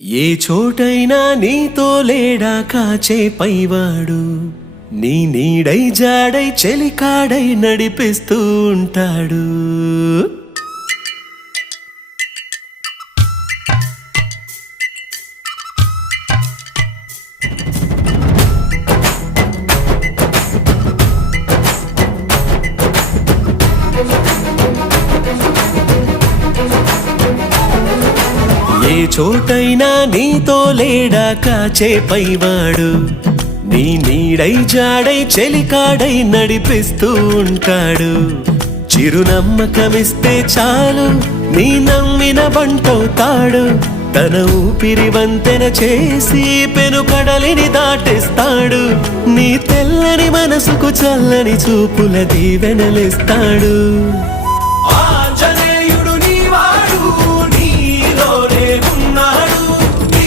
ఏ చోటైనా నీతో లేడా కాచే పైవాడు, నీ నీడై జాడై చెలికాడై నడిపిస్తూ ఉంటాడు. ఏ చోటైనా నీతో లేడా కాచే పైవాడు, నీ నీడై జాడై చెలికాడై నడిపిస్తూ ఉంటాడు. చిరునమ్మకమిస్తే చాలు నీ నమ్మిన బంటవుతాడు. తన ఊపిరి వంతెన చేసి పెను కడలిని దాటిస్తాడు. నీ తెల్లని మనసుకు చల్లని చూపుల దీవెనలిస్తాడు.